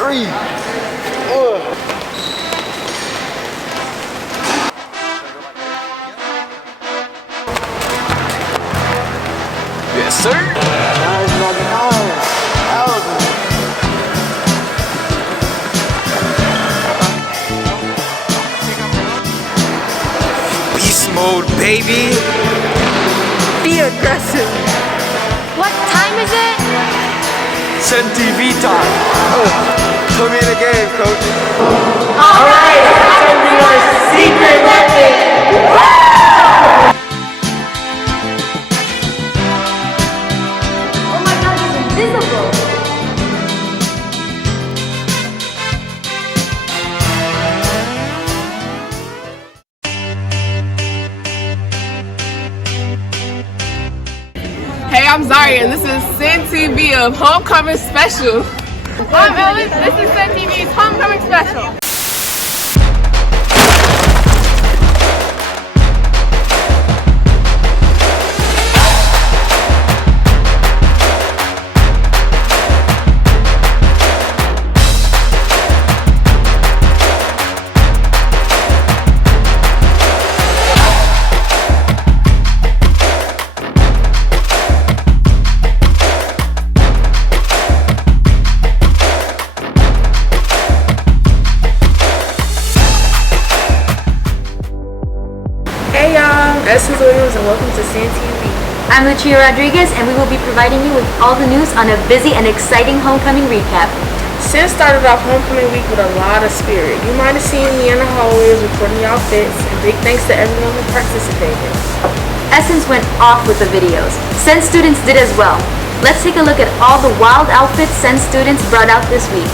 3. Yes, sir. Nice. Beast mode, baby. Be aggressive. What time is it? Senn TV time. Put me in the game, coach. All right, time for your secret weapon. Oh my God, he's invisible. Hey, I'm Zaria, and this is Senn TV of Homecoming Special. I'm Ellis, this is Senn TV's Homecoming Special. Hey y'all, Essence Williams and welcome to Senn TV. I'm Lucia Rodriguez, and we will be providing you with all the news on a busy and exciting homecoming recap. Senn started off homecoming week with a lot of spirit. You might have seen me in the hallways recording y'all fits, and big thanks to everyone who participated. Essence went off with the videos. Senn students did as well. Let's take a look at all the wild outfits Senn students brought out this week.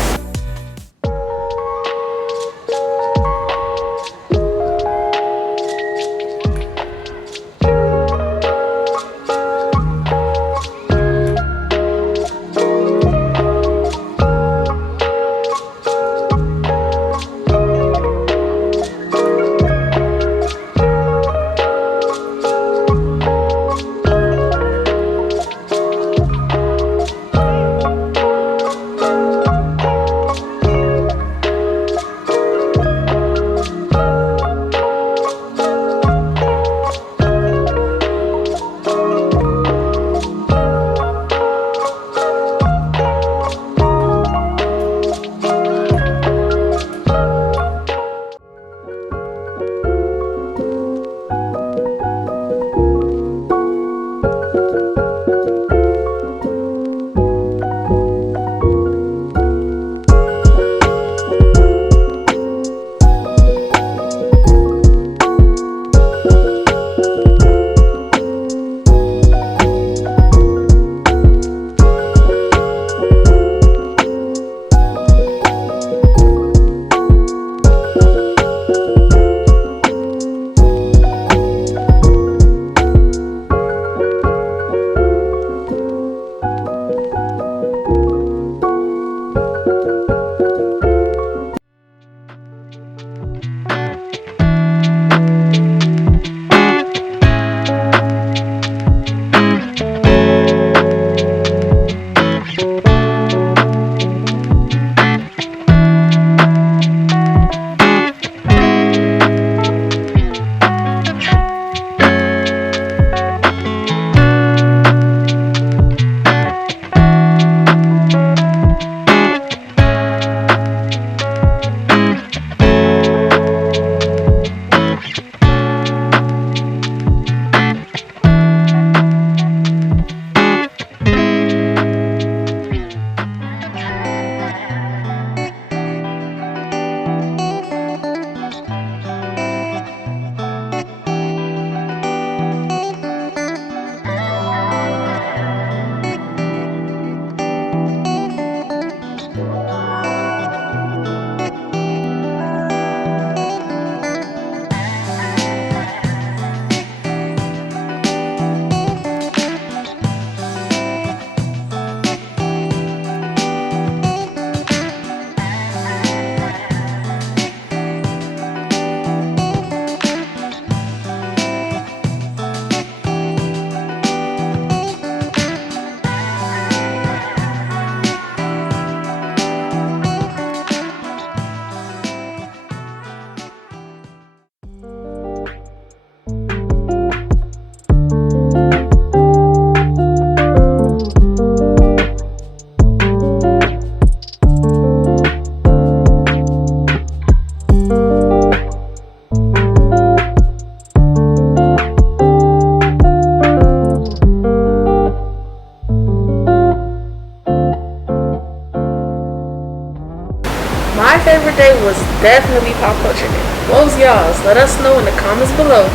My favorite day was definitely Pop Culture Day. What was y'all's? Let us know in the comments below.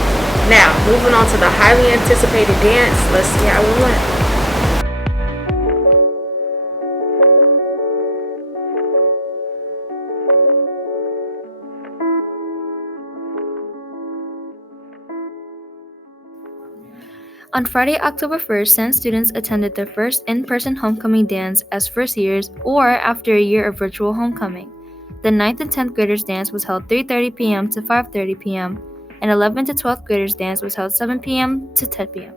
Now, moving on to the highly anticipated dance. Let's see how it went. On Friday, October 1st, Senn students attended their first in-person homecoming dance as first years or after a year of virtual homecoming. The 9th and 10th graders dance was held 3:30 p.m. to 5:30 p.m. and 11th to 12th graders dance was held 7 p.m. to 10 p.m.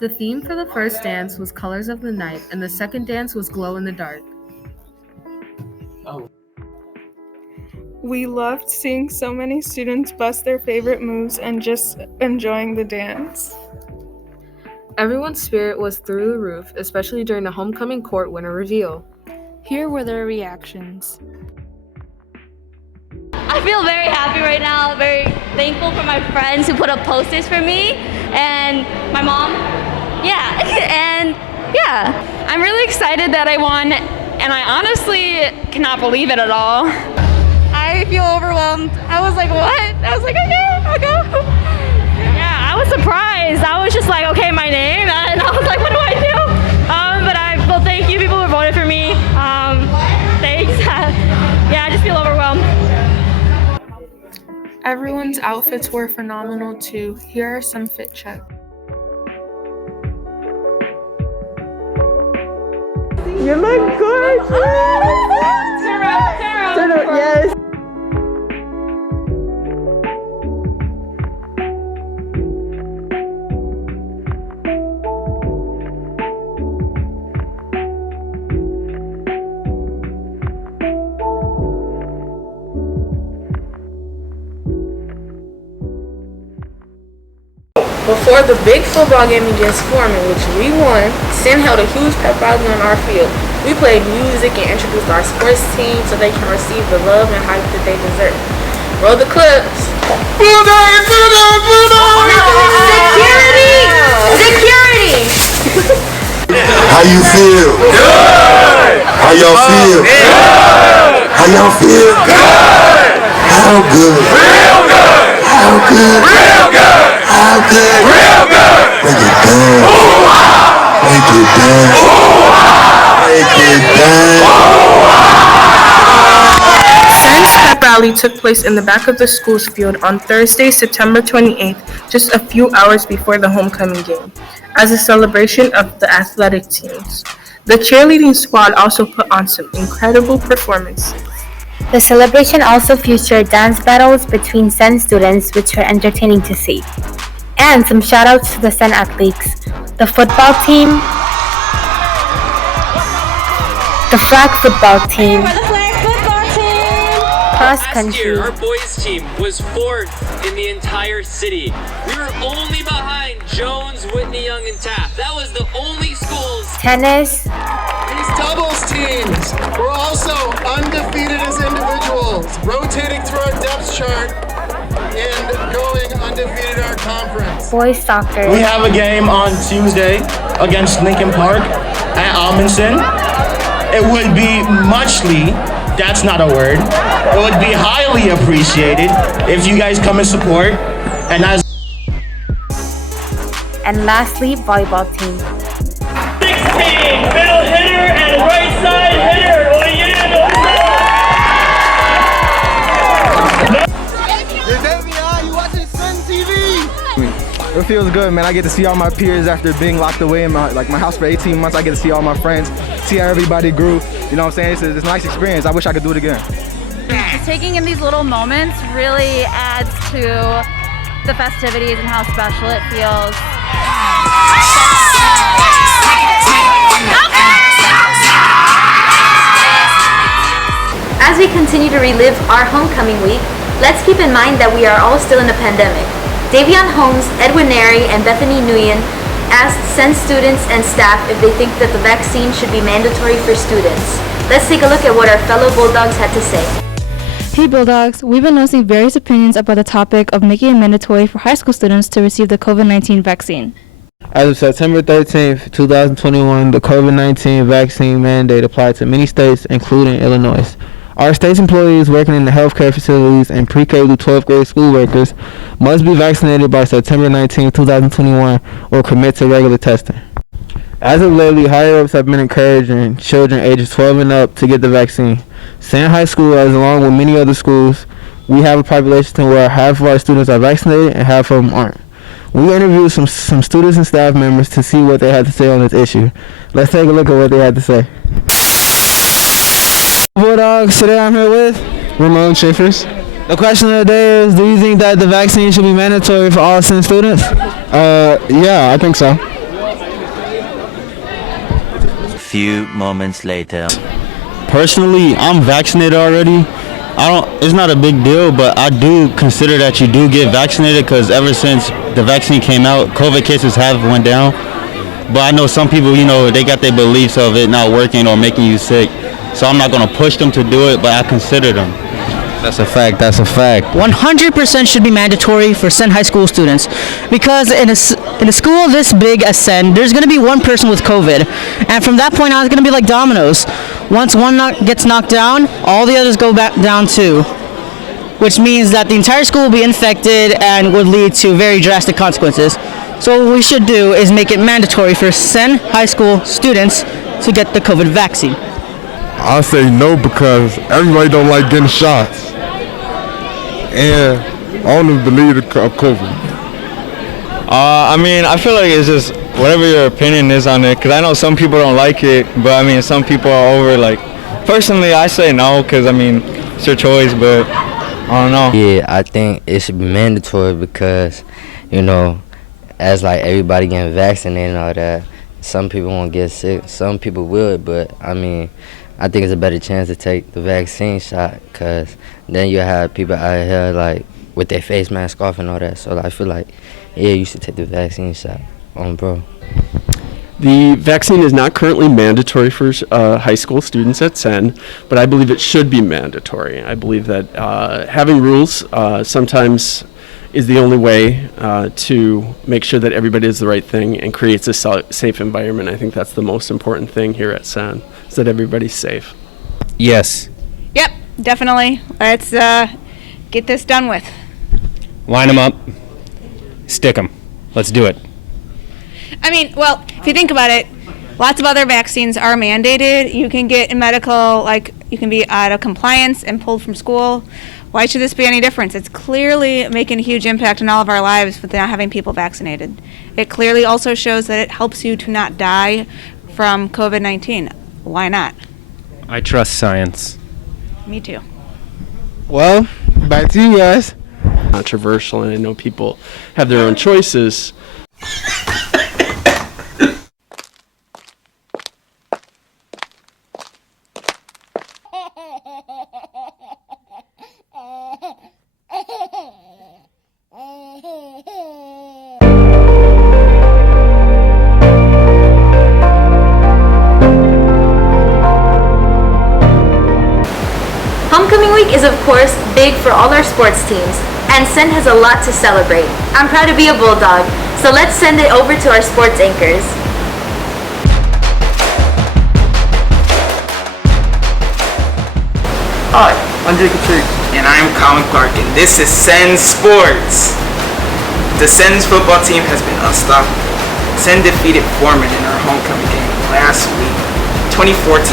The theme for the first dance was Colors of the Night and the second dance was Glow in the Dark. We loved seeing so many students bust their favorite moves and just enjoying the dance. Everyone's spirit was through the roof, especially during the homecoming court winner reveal. Here were their reactions. I feel very happy right now, very thankful for my friends who put up posters for me and my mom. I'm really excited that I won, and I honestly cannot believe it at all. I feel overwhelmed. I was like, what? I was like, okay, I'll go. Yeah, I was surprised. I was just like, okay, my name, and I was like, what do I do? Well, thank you, people who voted for me. Thanks. I just feel overwhelmed. Everyone's outfits were phenomenal too. Here are some fit checks. You look gorgeous! Turn around, yes! Before the big football game against Foreman, which we won, Senn held a huge pep rally on our field. We played music and introduced our sports team so they can receive the love and hype that they deserve. Roll the clips. Bulldogs! Bulldogs! Bulldogs! Security! How you feel? Good! How y'all feel? Good! How y'all feel? Good! How good? Real good! How good? Real good! How good? Real good! Break it down. Break it down. Break it down. Senn's Pep Rally took place in the back of the school's field on Thursday, September 28th, just a few hours before the homecoming game, as a celebration of the athletic teams. The cheerleading squad also put on some incredible performances. The celebration also featured dance battles between Senn students, which were entertaining to see. And some shoutouts to the Senn athletes, the football team, the flag football team, cross Last country. year, our boys team was 4th in the entire city. We were only behind Jones, Whitney Young, and Taft. That was the only schools. Tennis. These doubles teams were also undefeated as individuals, rotating through our depth chart and going undefeated in our conference. Boys soccer. We have a game on Tuesday against Lincoln Park at Amundsen. It would be muchly, that's not a word, it would be highly appreciated if you guys come and support. And lastly, volleyball team. 16, middle hitter and right side hitter. You watching Senn TV? It feels good, man. I get to see all my peers after being locked away in my house for 18 months. I get to see all my friends, see how everybody grew. You know what I'm saying? It's a nice experience. I wish I could do it again. Just taking in these little moments really adds to the festivities and how special it feels. As we continue to relive our homecoming week, let's keep in mind that we are all still in a pandemic. Davion Holmes, Edwin Neri, and Bethany Nguyen asked Senn students and staff if they think that the vaccine should be mandatory for students. Let's take a look at what our fellow Bulldogs had to say. Hey Bulldogs, we've been noticing various opinions about the topic of making it mandatory for high school students to receive the COVID-19 vaccine. As of September 13th, 2021, the COVID-19 vaccine mandate applied to many states, including Illinois. Our state's employees working in the healthcare facilities and pre-K to 12th grade school workers must be vaccinated by September 19, 2021, or commit to regular testing. As of lately, higher-ups have been encouraging children ages 12 and up to get the vaccine. Senn High School, as along with many other schools, we have a population where half of our students are vaccinated and half of them aren't. We interviewed some students and staff members to see what they had to say on this issue. Let's take a look at what they had to say. Bulldogs, today I'm here with Ramon Schaefer's. The question of the day is, do you think that the vaccine should be mandatory for all Senn students? Yeah, I think so. Few moments later. Personally, I'm vaccinated already. It's not a big deal, but I do consider that you do get vaccinated because ever since the vaccine came out, COVID cases have went down. But I know some people, they got their beliefs of it not working or making you sick. So I'm not going to push them to do it, but I consider them. That's a fact. 100% should be mandatory for Senn High School students because in a school this big as Senn, there's going to be one person with COVID. And from that point on, it's going to be like dominoes. Once one gets knocked down, all the others go back down too, which means that the entire school will be infected and would lead to very drastic consequences. So what we should do is make it mandatory for Senn High School students to get the COVID vaccine. I'll say no because everybody don't like getting shots. And I don't believe of COVID. I feel like it's just whatever your opinion is on it, because I know some people don't like it, but some people are over, personally I say no, because it's your choice, but I don't know. Yeah, I think it should be mandatory because, as everybody getting vaccinated and all that, some people won't get sick, some people will, but I think it's a better chance to take the vaccine shot because then you have people out here with their face mask off and all that. So I feel like, yeah, you should take the vaccine shot bro. The vaccine is not currently mandatory for high school students at Senn, but I believe it should be mandatory. I believe that having rules sometimes is the only way to make sure that everybody does the right thing and creates a safe environment. I think that's the most important thing here at Senn, is that everybody's safe. Yes. Yep, definitely. Let's get this done with. Line them up. Stick them. Let's do it. If you think about it, lots of other vaccines are mandated. You can get in medical, you can be out of compliance and pulled from school. Why should this be any different? It's clearly making a huge impact in all of our lives with not having people vaccinated. It clearly also shows that it helps you to not die from COVID-19. Why not? I trust science. Me too. Well, back to you guys. Controversial, and I know people have their own choices. Homecoming week is of course big for all our sports teams, and Senn has a lot to celebrate. I'm proud to be a Bulldog, so let's send it over to our sports anchors. Hi, I'm Jacob Church. And I'm Colin Clark, and this is Senn Sports. The Senn's football team has been unstoppable. Senn defeated Foreman in our homecoming game last week, 24-6.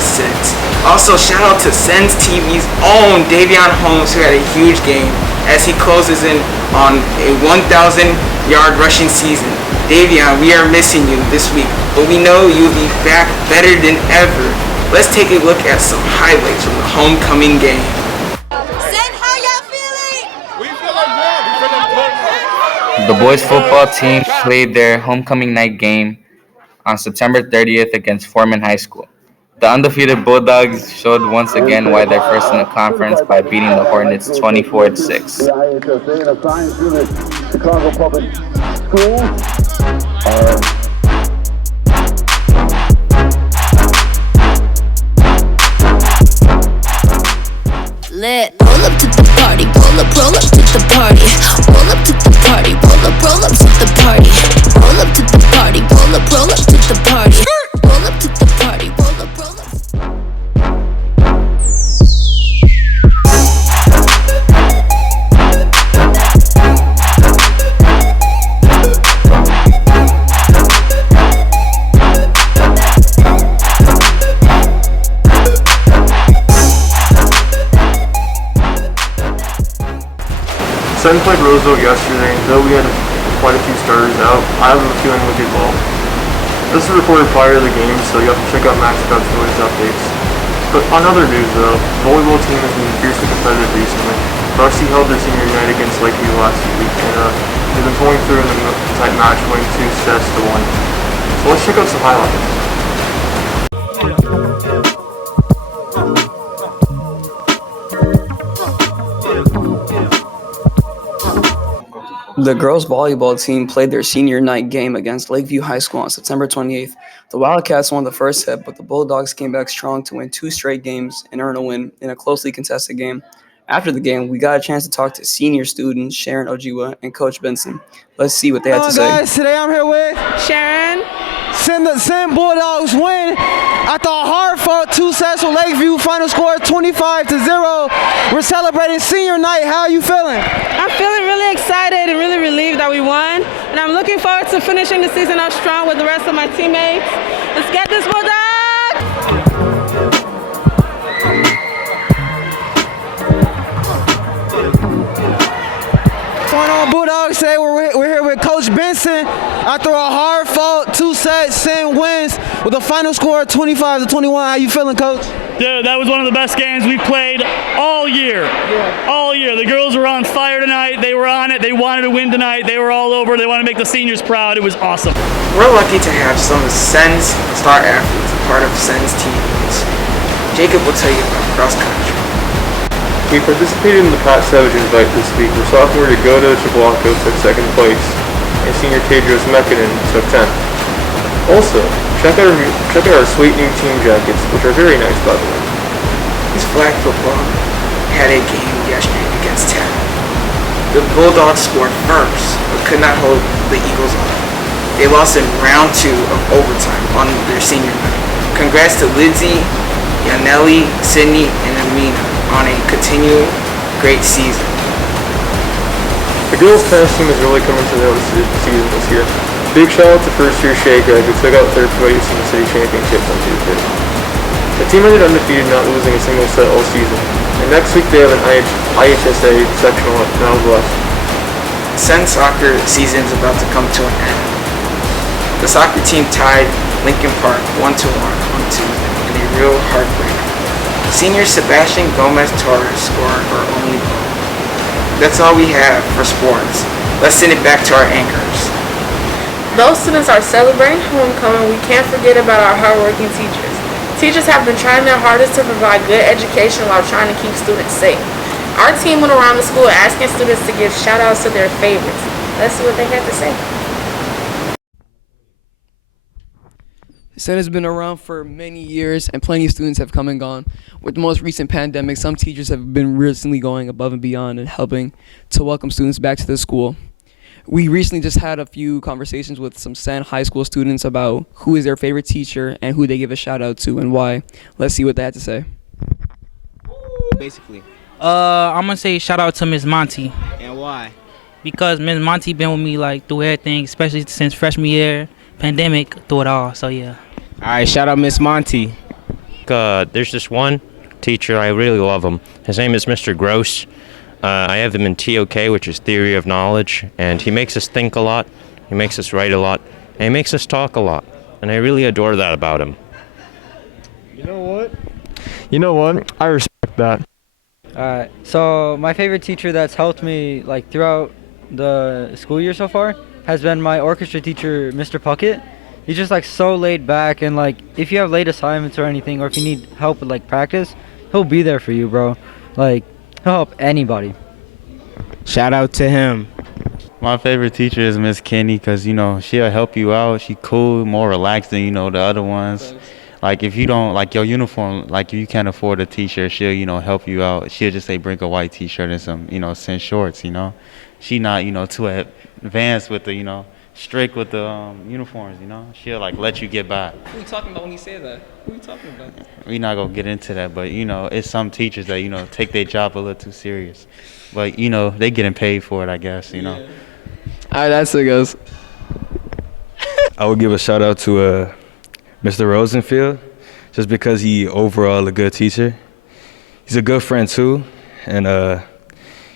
Also, shout out to Senn's TV's own Davion Holmes, who had a huge game as he closes in on a 1,000-yard rushing season. Davion, we are missing you this week, but we know you'll be back better than ever. Let's take a look at some highlights from the homecoming game. The boys football team played their homecoming night game on September 30th against Foreman High School. The undefeated Bulldogs showed once again why they're first in the conference by beating the Hornets 24-6. Chicago Public Schools. Lit. Roll up to the party, roll up to the party. Roll up to the party, roll up to the party. Roll up to the party, Senn played Roseville yesterday, and though we had quite a few starters out, I have a feeling we did well. This is recorded prior to the game, so you have to check out Max Pep's latest updates. But on other news though, the volleyball team has been fiercely competitive recently. Varsity held their senior night against Lakeview last week, and they've been pulling through in the tight match, winning 2-1. So let's check out some highlights. The girls volleyball team played their senior night game against Lakeview High School on September 28th. The Wildcats won the first set, but the Bulldogs came back strong to win 2 straight games and earn a win in a closely contested game. After the game, we got a chance to talk to senior students Sharon Ojiwa and Coach Benson. Let's see what they had to say. Guys, today I'm here with Sharon. Senn Bulldogs win after a hard-fought 2 sets with Lakeview. Final score 25-0. We're celebrating senior night. How are you feeling? I'm feeling really excited and really relieved that we won. And I'm looking forward to finishing the season out strong with the rest of my teammates. Let's get this Bulldogs! Going on Bulldogs today, we're here with Coach Benson. After a hard-fought 2 sets, Senn wins with a final score of 25-21. How you feeling, Coach? Dude, that was one of the best games we played all year. Yeah. All year. The girls were on fire tonight. They were on it. They wanted to win tonight. They were all over. They wanted to make the seniors proud. It was awesome. We're lucky to have some of Senn's star athletes a part of Senn's teams. Jacob will tell you about cross country. We participated in the Pat Savage invite this week, where sophomore Dagoda Chablako took 2nd place, and senior Tedros Mekinen took 10th. Also, check out our sweet new team jackets, which are very nice by the way. His flag football had a game yesterday against Tech. The Bulldogs scored first, but could not hold the Eagles off. They lost in round 2 of overtime on their senior night. Congrats to Lindsay, Yaneli, Sydney, and Amina on a continued great season. The girls' tennis team is really coming to the end of the season this year. Big shout out to first-year Shea Greg, who took out 3rd place in the city championships on Tuesday. The team ended undefeated, not losing a single set all season. And next week they have an IHSA sectional at Niles West. Senn soccer season is about to come to an end. The soccer team tied Lincoln Park 1-1 on Tuesday in a real heartbreaker. Senior Sebastian Gomez Torres scored her only goal. That's all we have for sports. Let's send it back to our anchors. Those students are celebrating homecoming. We can't forget about our hardworking teachers. Teachers have been trying their hardest to provide good education while trying to keep students safe. Our team went around the school asking students to give shout outs to their favorites. Let's see what they had to say. Senn has been around for many years and plenty of students have come and gone. With the most recent pandemic, some teachers have been recently going above and beyond and helping to welcome students back to the school. We recently just had a few conversations with some Senn high school students about who is their favorite teacher and who they give a shout out to and why. Let's see what they had to say. Basically. I'm gonna say shout out to Miss Monty. And why? Because Miss Monty been with me like through everything, especially since freshman year, pandemic, through it all. So yeah. All right, shout out Miss Monty. There's this one teacher, I really love him. His name is Mr. Gross. I have him in TOK, which is Theory of Knowledge, and he makes us think a lot, he makes us write a lot, and he makes us talk a lot, and I really adore that about him. You know what? I respect that. Alright, so my favorite teacher that's helped me like throughout the school year so far has been my orchestra teacher, Mr. Puckett. He's just like so laid back, and like if you have late assignments or anything, or if you need help with like practice, he'll be there for you, bro. Like he'll help anybody. Shout out to him. My favorite teacher is Miss Kenny, because she'll help you out. She cool, more relaxed than the other ones. Like if you don't like your uniform, like if you can't afford a t-shirt, she'll help you out. She'll just say bring a white t-shirt and some Senn shorts. She not too advanced with the strict with the uniforms. She'll like let you get by. Who are you talking about when you say that? Who are you talking about? We not gonna get into that, but it's some teachers that take their job a little too serious. But they getting paid for it, I guess. Yeah. All right, that's it, guys. I would give a shout out to Mr. Rosenfield, just because he overall a good teacher. He's a good friend too, and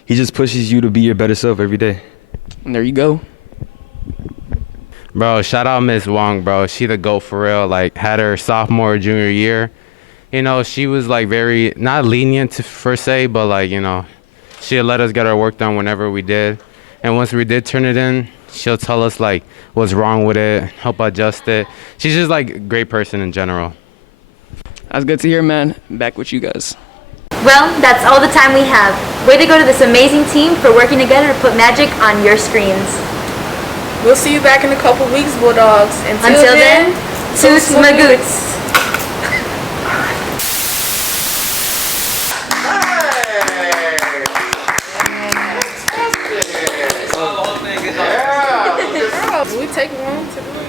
he just pushes you to be your better self every day. And there you go. Bro, shout out Miss Wong, bro. She the GOAT for real. Like, had her sophomore, junior year. You know, she was like very, not lenient per se, but like, you know, she'd let us get our work done whenever we did. And once we did turn it in, she'll tell us like what's wrong with it, help adjust it. She's just like a great person in general. That's good to hear, man. Back with you guys. Well, that's all the time we have. Way to go to this amazing team for working together to put magic on your screens. We'll see you back in a couple weeks, Bulldogs. Until then, Toots Magoots. Did we take long to do it?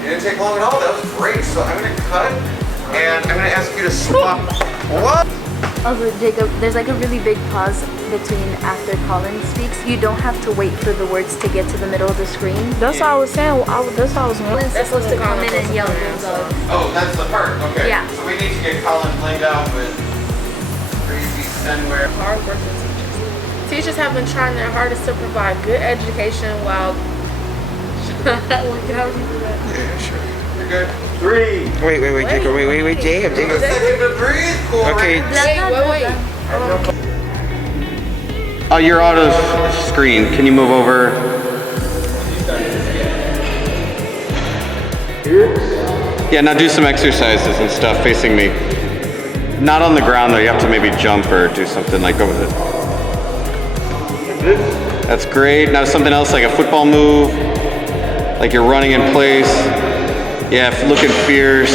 It didn't take long at all. That was great. So I'm going to cut and I'm going to ask you to swap. What? Also, Jacob, there's like a really big pause between after Colin speaks. You don't have to wait for the words to get to the middle of the screen. That's what I was saying. That's what I was wondering. Colin's supposed to come in and yell Bulldogs. Oh, that's the part. Okay. Yeah. So we need to get Colin played out with crazy Senware. Hard-working teachers. Teachers have been trying their hardest to provide good education while... Can I repeat that? Yeah, sure. You're good. 3. Wait, Jacob. Wait, Jacob. A second to breathe. Cool. Okay. Wait. You're out of screen. Can you move over? Yeah, now do some exercises and stuff facing me. Not on the ground though. You have to maybe jump or do something like over the... That's great. Now something else like a football move. Like you're running in place. Yeah, looking fierce.